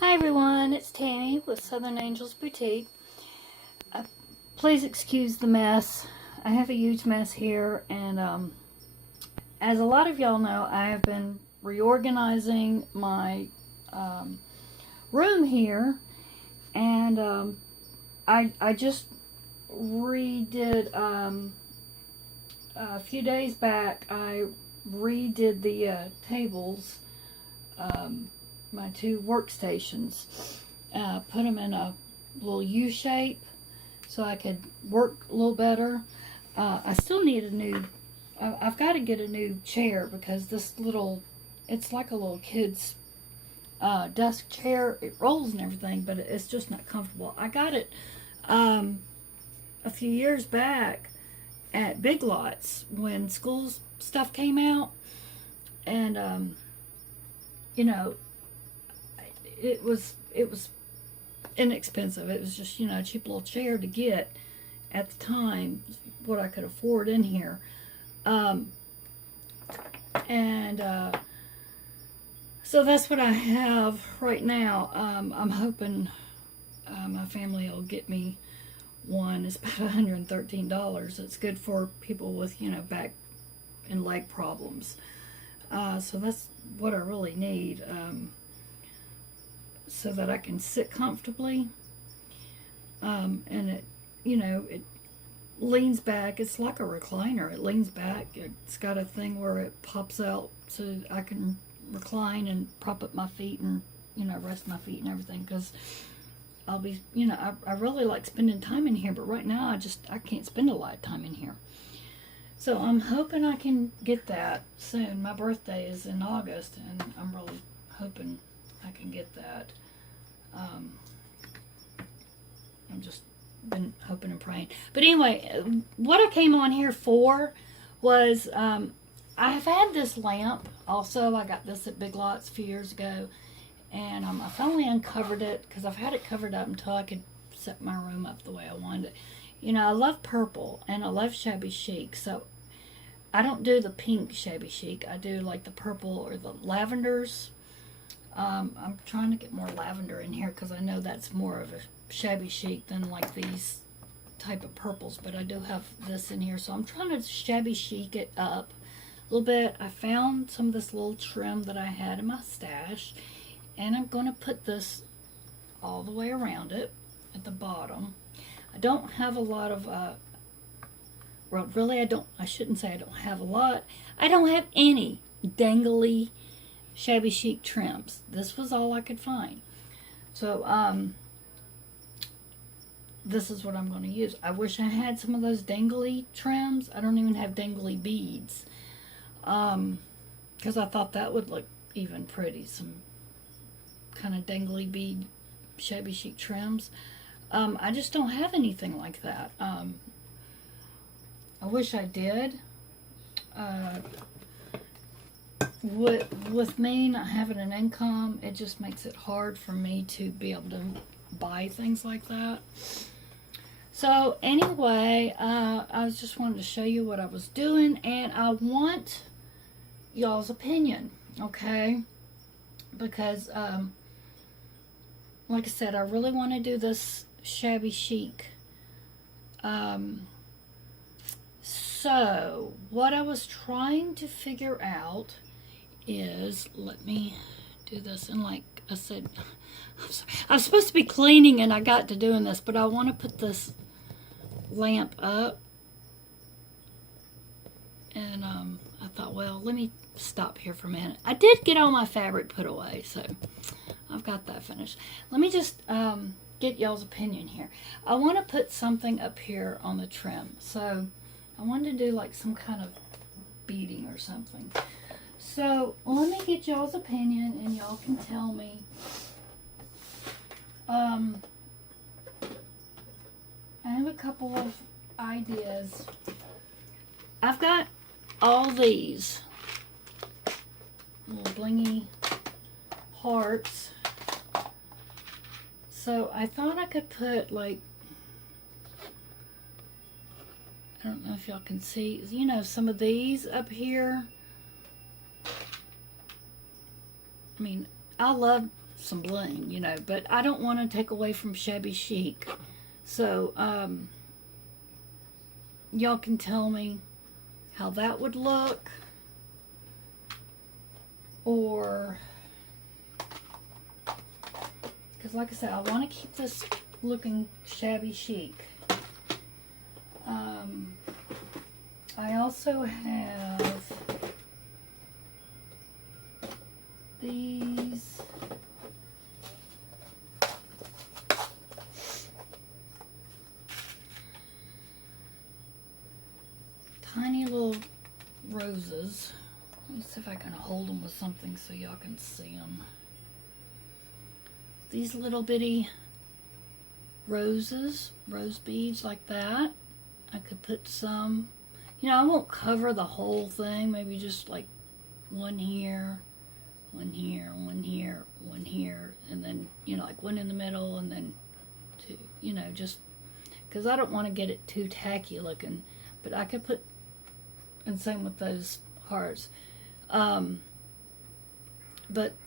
Hi everyone, it's Tammy with Southern Angels Boutique. Please excuse the mess. I have a huge mess here, and as a lot of y'all know, I have been reorganizing my room here, and I just redid a few days back. I redid the tables. My two workstations, put them in a little U shape so I could work a little better. I still need a new, I've got to get a new chair because this little, it's like a little kid's desk chair. It rolls and everything, but it's just not comfortable. I got it a few years back at Big Lots when school stuff came out, and you know, it was inexpensive. It was just, a cheap little chair to get at the time, what I could afford in here. So that's what I have right now. I'm hoping my family will get me one. It's about $113. It's good for people with, back and leg problems. So that's what I really need. So that I can sit comfortably, and it leans back. It's like a recliner. It leans back. It's got a thing where it pops out so I can recline and prop up my feet and rest my feet and everything, because I'll be I really like spending time in here, but right now I can't spend a lot of time in here. So I'm hoping I can get that soon. My birthday is in August, and I'm really hoping I can get that. I've just been hoping and praying. But anyway, what I came on here for was, I've had this lamp also. I got this at Big Lots a few years ago, and I finally uncovered it because I've had it covered up until I could set my room up the way I wanted it. I love purple and I love Shabby Chic, so I don't do the pink Shabby Chic. I do like the purple or the lavenders. I'm trying to get more lavender in here because I know that's more of a Shabby Chic than like these type of purples, but I do have this in here, so I'm trying to Shabby Chic it up a little bit. I found some of this little trim that I had in my stash, and I'm going to put this all the way around it at the bottom. I don't have a lot of well, really I shouldn't say I don't have a lot. I don't have any dangly Shabby Chic trims. This was all I could find. So this is what I'm going to use. I wish I had some of those dangly trims. I don't even have dangly beads, because I thought that would look even pretty. Some kind of dangly bead Shabby Chic trims. I just don't have anything like that. I wish I did. With me not having an income, it just makes it hard for me to be able to buy things like that. So anyway, I was just wanted to show you what I was doing, and I want y'all's opinion, okay? Because like I said, I really want to do this Shabby Chic. So what I was trying to figure out is, let me do this, and like I said, I'm supposed to be cleaning and I got to doing this, but I want to put this lamp up, and I thought, well, let me stop here for a minute. I did get all my fabric put away, so I've got that finished. Let me just get y'all's opinion here. I want to put something up here on the trim, so I wanted to do like some kind of beading or something. So let me get y'all's opinion, and y'all can tell me. I have a couple of ideas. I've got all these little blingy hearts. So I thought I could put, like, I don't know if y'all can see, some of these up here. I mean, I love some bling, you know, but I don't want to take away from Shabby Chic. So, y'all can tell me how that would look, or, because like I said, I want to keep this looking Shabby Chic. I also have these tiny little roses. Let me see if I can hold them with something so y'all can see them. These little bitty roses, rose beads like that. I could put some, you know, I won't cover the whole thing, maybe just like one here, one here, one here, one here, and then, you know, like one in the middle, and then two, you know, just because I don't want to get it too tacky looking, but I could put, and same with those hearts. But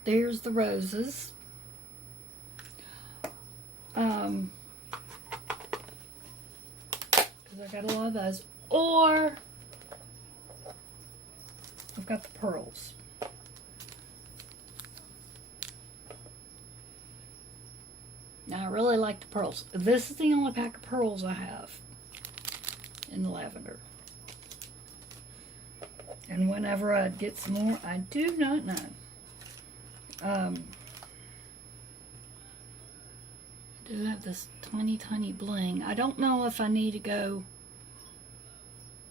there's the roses. Because I got a lot of those. Or I've got the pearls. Now I really like the pearls. This is the only pack of pearls I have in the lavender. And whenever I get some more, I do not know. I do have this tiny bling. I don't know if I need to go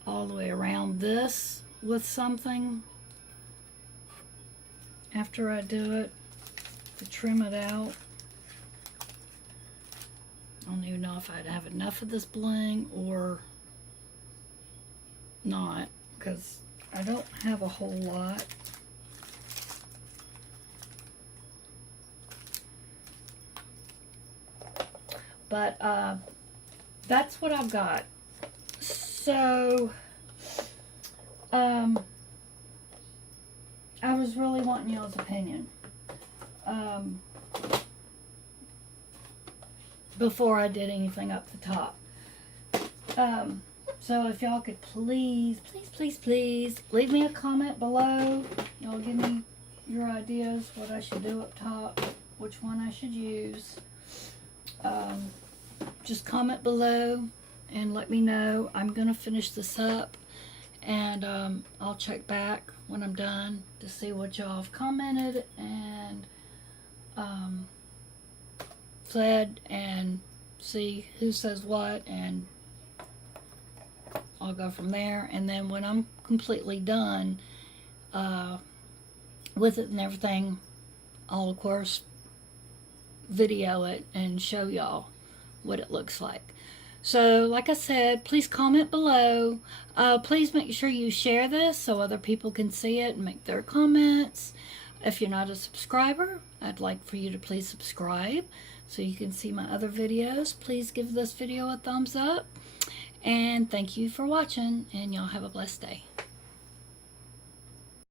all the way around this with something after I do it to trim it out. I don't even know if I'd have enough of this bling or not, because I don't have a whole lot. But that's what I've got. So I was really wanting y'all's opinion before I did anything up the top. So if y'all could please leave me a comment below. Y'all give me your ideas, what I should do up top, which one I should use. Just comment below and let me know. I'm gonna finish this up, and I'll check back when I'm done to see what y'all have commented and said, and see who says what, and I'll go from there. And then when I'm completely done with it and everything, I'll of course video it and show y'all what it looks like. So like I said, please comment below. Please make sure you share this so other people can see it and make their comments. If you're not a subscriber, I'd like for you to please subscribe so you can see my other videos. Please give this video a thumbs up, and thank you for watching, and y'all have a blessed day.